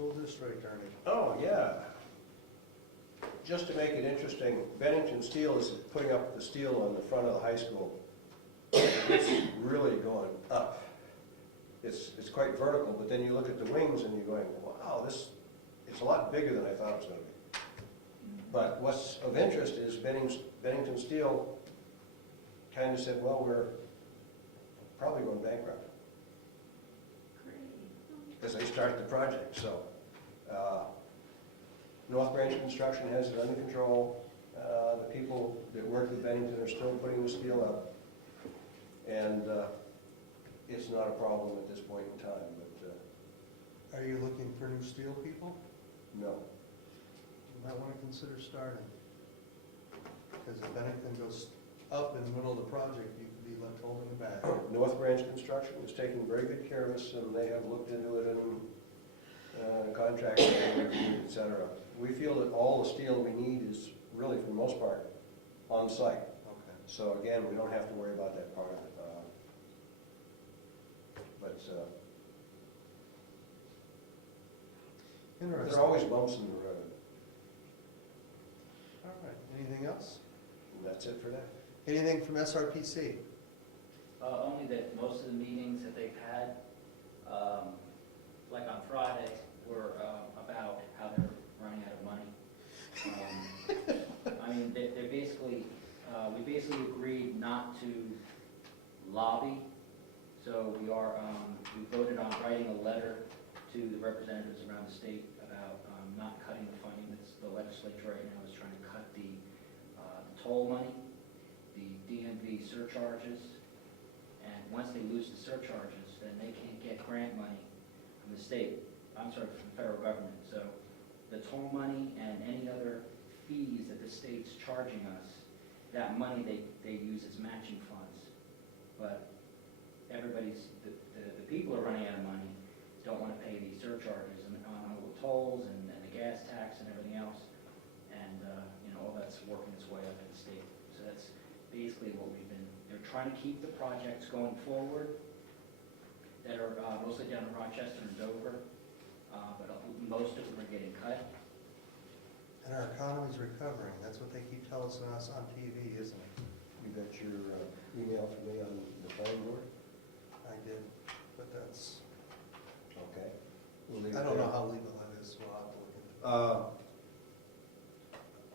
School district, Ernie. Oh, yeah. Just to make it interesting, Bennington Steel is putting up the steel on the front of the high school. It's really going up. It's quite vertical, but then you look at the wings and you're going, wow, it's a lot bigger than I thought it was going to be. But what's of interest is Bennington Steel kind of said, well, we're probably going bankrupt. Because they started the project, so. North Branch Construction has it under control. The people that work with Bennington are still putting the steel up. And it's not a problem at this point in time, but Are you looking for new steel people? no. You might want to consider starting. Because if Bennington goes up in the middle of the project, you could be left holding the bag. North Branch Construction is taking very good care of us, and they have looked into it and contracts, et cetera. We feel that all the steel we need is really, for the most part, on site. Okay. So again, we don't have to worry about that part of it. But there are Interesting. always bumps in the road. All right, anything else? And that's it for that. Anything from SRPC? Only that most of the meetings that they've had, like on Friday, were about how they're running out of money. I mean, they're basically, we basically agreed not to lobby. So we voted on writing a letter to the representatives around the state about not cutting the funding. The legislature right now is trying to cut the toll money, the DMV surcharges, and once they lose the surcharges, then they can't get grant money from the state, from the federal government. So the toll money and any other fees that the state's charging us, that money they use as matching funds. But the people are running out of money, don't want to pay these surcharges on all the tolls and the gas tax and everything else. And, all that's working its way up in the state. So that's basically what they're trying to keep the projects going forward that are mostly down in Rochester and Dover, but most of them are getting cut. And our economy's recovering. That's what they keep telling us on TV, isn't it? You got your email from me on the planning board? I did, but that's, Okay. We'll leave I it don't there. know how legal that is, so I'll have to look into it.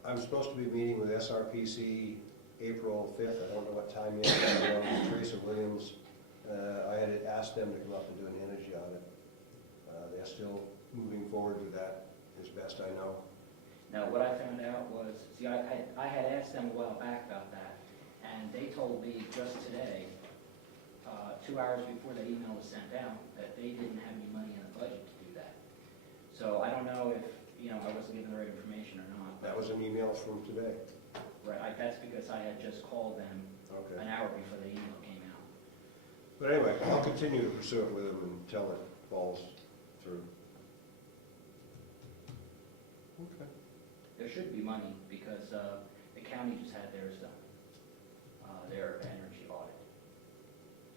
I'm supposed to be meeting with SRPC April 5th. I don't know what time yet. Along with Teresa Williams. I had asked them to come up and do an energy audit. They're still moving forward with that, as best I know. Now, what I found out was, see, I had asked them a while back about that, and they told me just today, 2 hours before that email was sent out, that they didn't have any money in the budget to do that. So I don't know if, I wasn't given the right information or not. That was an email from today. Right, that's because I had just called them Okay. an hour before the email came out. But anyway, I'll continue to pursue it with them until it falls through. Okay. There should be money because the county just had theirs done, their energy audit.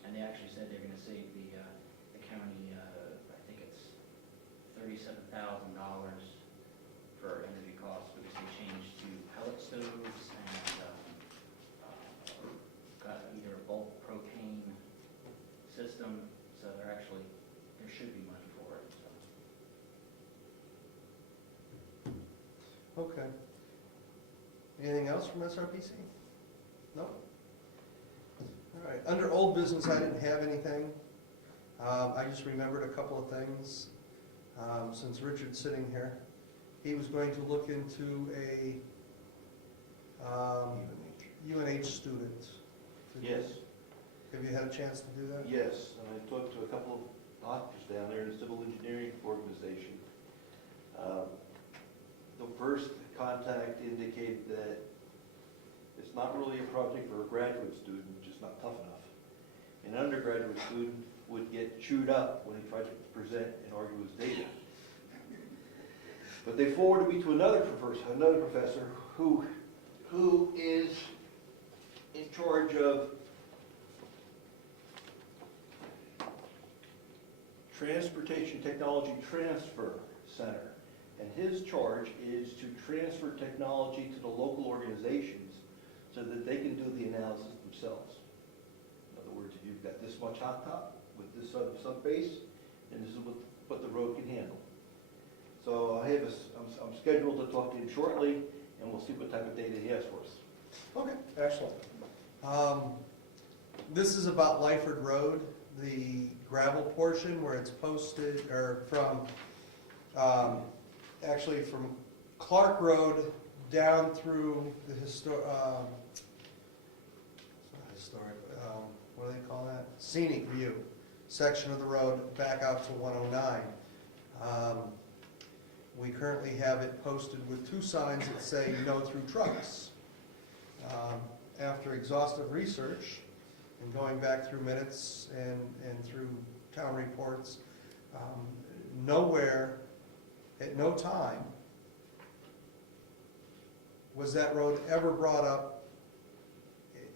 And they actually said they're gonna save the county, I think it's $37,000 for energy costs because they changed to pellet stoves and got either a bulk propane system, so there should be money for it, so. Okay. Anything else from SRPC? No? All right, under old business, I didn't have anything. I just remembered a couple of things. Since Richard's sitting here, he was going to look into a UNH student. Yes, Have you had a chance to do that? yes, and I talked to a couple of doctors down there in the civil engineering organization. The first contact indicated that it's not really a project for a graduate student, just not tough enough. An undergraduate student would get chewed up when he tried to present and argue his data. But they forwarded me to another professor who is in charge of transportation technology transfer center. And his charge is to transfer technology to the local organizations so that they can do the analysis themselves. In other words, if you've got this much hot top with this sub base, and this is what the road can handle. So I'm scheduled to talk to him shortly, and we'll see what type of data he has for us. Okay. Excellent. This is about Lyford Road, the gravel portion where it's posted, or from, actually from Clark Road down through the what do they call that? Scenic View section of the road back out to 109. We currently have it posted with 2 signs that say no through trucks. After exhaustive research and going back through minutes and through town reports, nowhere, at no time, was that road ever brought up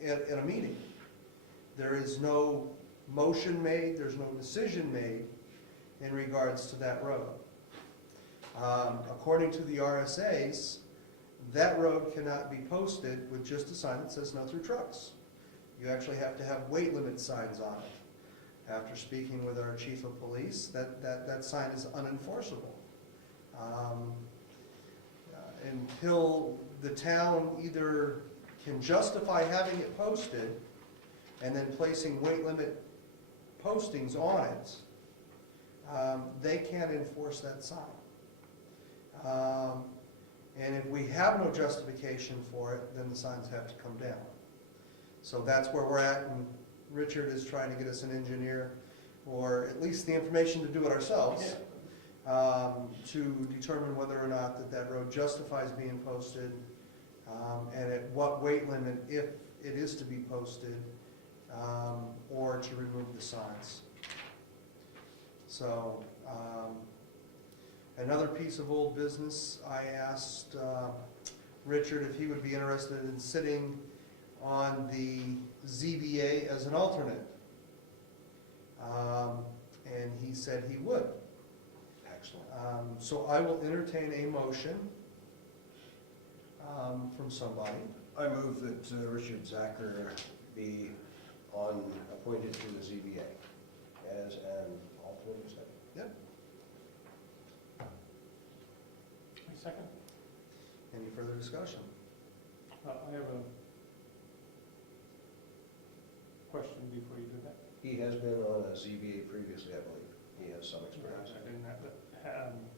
in a meeting. There is no motion made, there's no decision made in regards to that road. According to the RSAs, that road cannot be posted with just a sign that says no through trucks. You actually have to have weight limit signs on it. After speaking with our chief of police, that sign is unenforceable. Until the town either can justify having it posted and then placing weight limit postings on it, they can't enforce that sign. And if we have no justification for it, then the signs have to come down. So that's where we're at, and Richard is trying to get us an engineer, or at least the information to do it ourselves, to determine whether or not that road justifies being posted, and at what weight limit, if it is to be posted, or to remove the signs. So, another piece of old business, I asked Richard if he would be interested in sitting on the ZBA as an alternate. And he said he would. Excellent. So I will entertain a motion from somebody. I move that Richard Zacher be appointed to the ZBA as an alternate, is that? Yep. Second. Any further discussion? I have a question before you do that. He has been on a ZBA previously, I believe. He has some experience. I didn't have that.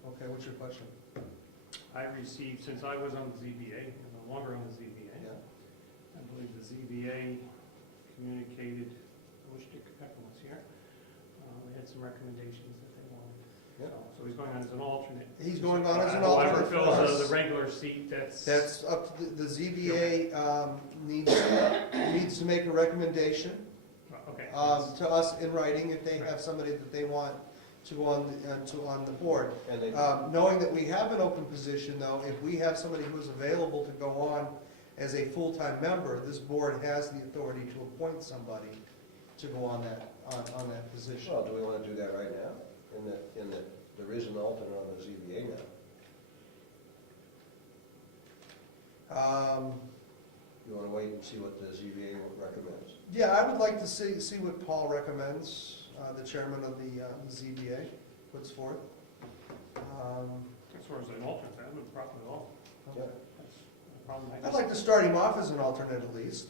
Okay, what's your question? I received, since I was on the ZBA, I'm no longer on the ZBA. Yeah. I believe the ZBA communicated, I wish Dick Peckham was here. We had some recommendations that they wanted. Yeah. So he's going on as an alternate. He's going on as an alternate Whoever for fills us. the regular seat, that's. That's up to the ZBA needs to make a recommendation Okay. to us in writing if they have somebody that they want to go on the board. And they, Knowing that we have an open position, though, if we have somebody who's available to go on as a full-time member, this board has the authority to appoint somebody to go on that position. well, do we want to do that right now? In that there is an alternate on the ZBA now. You want to wait and see what the ZBA recommends? Yeah, I would like to see what Paul recommends, the chairman of the ZBA puts forth. As far as an alternate, I have no problem at all. Yeah. That's no problem. I'd like to start him off as an alternate at least.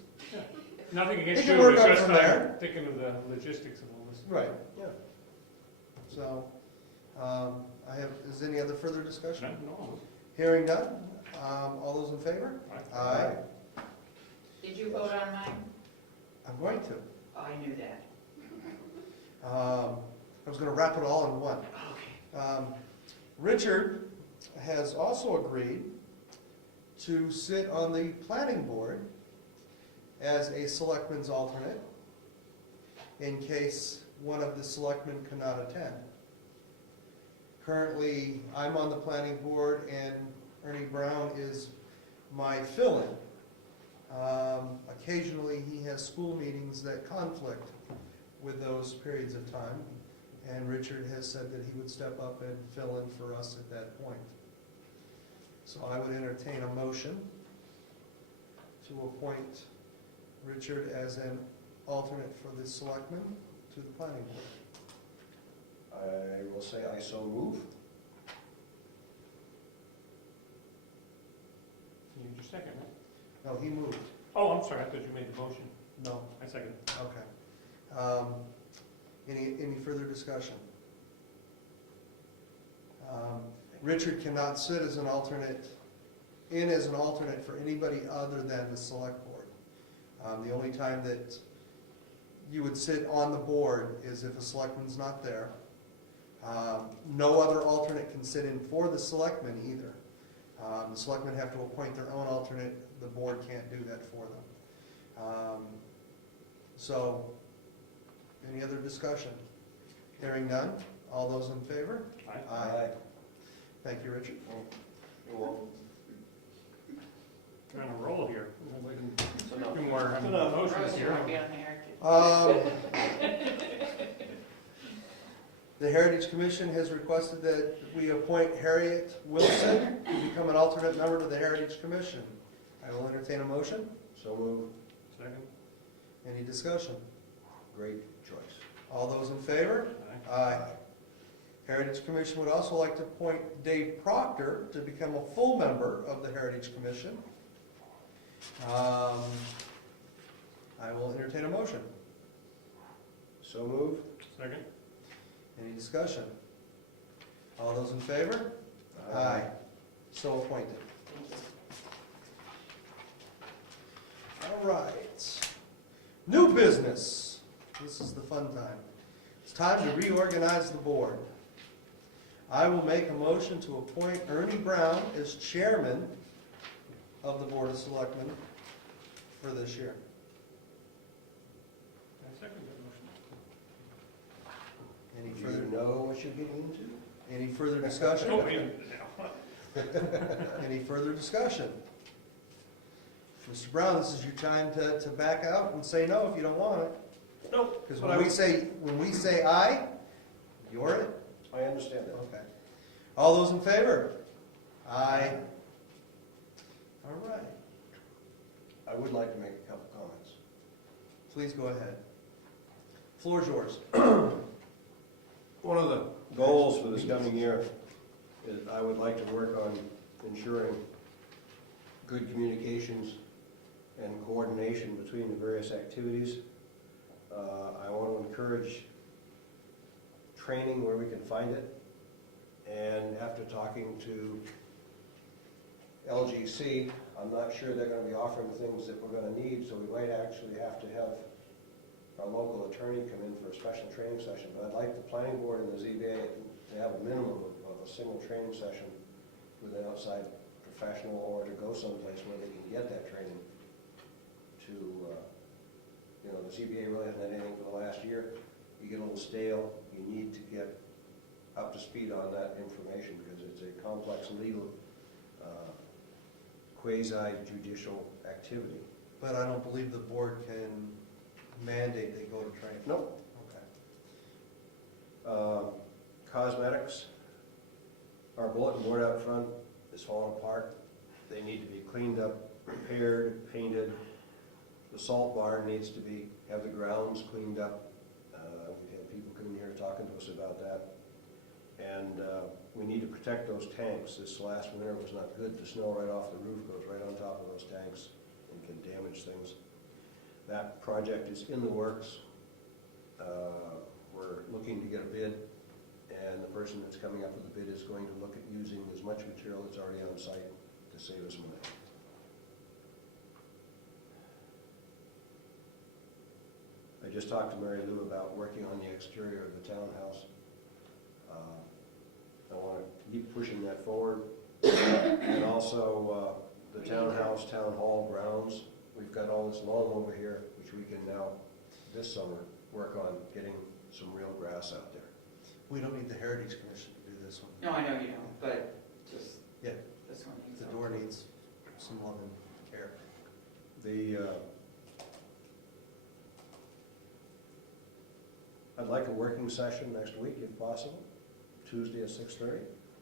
Nothing against He can you, work it's up just from I'm there. thinking of the logistics of all this. Right. Yeah. So, is any other further discussion? No. Hearing none, all those in favor? Aye. Did you vote on mine? I'm going to. Oh, I knew that. I was gonna wrap it all in one. Richard has also agreed to sit on the planning board as a selectman's alternate in case one of the selectmen cannot attend. Currently, I'm on the planning board and Ernie Brown is my fill-in. Occasionally, he has school meetings that conflict with those periods of time. and Richard has said that he would step up and fill in for us at that point. So I would entertain a motion to appoint Richard as an alternate for the selectmen to the planning board. I will say I so move. You need your second, right? No, he moved. Oh, I'm sorry, I thought you made the motion. No, I second. okay. Any further discussion? Richard cannot sit as an alternate, for anybody other than the select board. The only time that you would sit on the board is if a selectman's not there. No other alternate can sit in for the selectmen either. The selectmen have to appoint their own alternate, the board can't do that for them. So, any other discussion? Hearing none, all those in favor? Aye. Thank you, Richard. You're welcome. We're on a roll here. We can It's enough. do more It's enough. motions Rosie here. won't be on the heritage. The Heritage Commission has requested that we appoint Harriet Wilson to become an alternate member to the Heritage Commission. I will entertain a motion. So move. Second. Any discussion? Great choice. All those in favor? Aye. Aye. Heritage Commission would also like to appoint Dave Proctor to become a full member of the Heritage Commission. I will entertain a motion. So move. Second. Any discussion? All those in favor? So appointed. All right. New business. This is the fun time. It's time to reorganize the board. I will make a motion to appoint Ernie Brown as chairman of the Board of Selectmen for this year. I second that motion. Any Do further, you know what you're getting into? any further discussion? Oh, wait a minute now. Any further discussion? Mr. Brown, this is your time to back out and say no if you don't want it. Nope. Because when we say aye, you're it. I understand that. Okay. All those in favor? Aye. All right. I would like to make a couple comments. Please go ahead. Floor's yours. One of the goals for this coming year is I would like to work on ensuring good communications and coordination between the various activities. I want to encourage training where we can find it. And after talking to LGC, I'm not sure they're going to be offering things that we're going to need, so we might actually have to have our local attorney come in for a special training session. But I'd like the planning board and the ZBA to have a minimum of a single training session with an outside professional, or to go someplace where they can get that training to, the ZBA really hasn't had anything for the last year. You get a little stale, you need to get up to speed on that information because it's a complex legal, quasi-judicial activity. But I don't believe the board can mandate they go to training. Nope. Okay. Cosmetics, our bulletin board out front is falling apart. They need to be cleaned up, repaired, painted. The salt barn needs to have the grounds cleaned up. We've had people come in here talking to us about that. And we need to protect those tanks. This last winter was not good. The snow right off the roof goes right on top of those tanks and can damage things. That project is in the works. We're looking to get a bid, and the person that's coming up with the bid is going to look at using as much material that's already on site to save us money. I just talked to Mary Lou about working on the exterior of the townhouse. I want to keep pushing that forward. And also the townhouse, town hall grounds. We've got all this lawn over here, which we can now, this summer, work on getting some real grass out there. We don't need the Heritage Commission to do this one. No, I know you don't, but just, Yeah. this one needs. The door needs some love and care. I'd like a working session next week if possible, Tuesday at 6:30.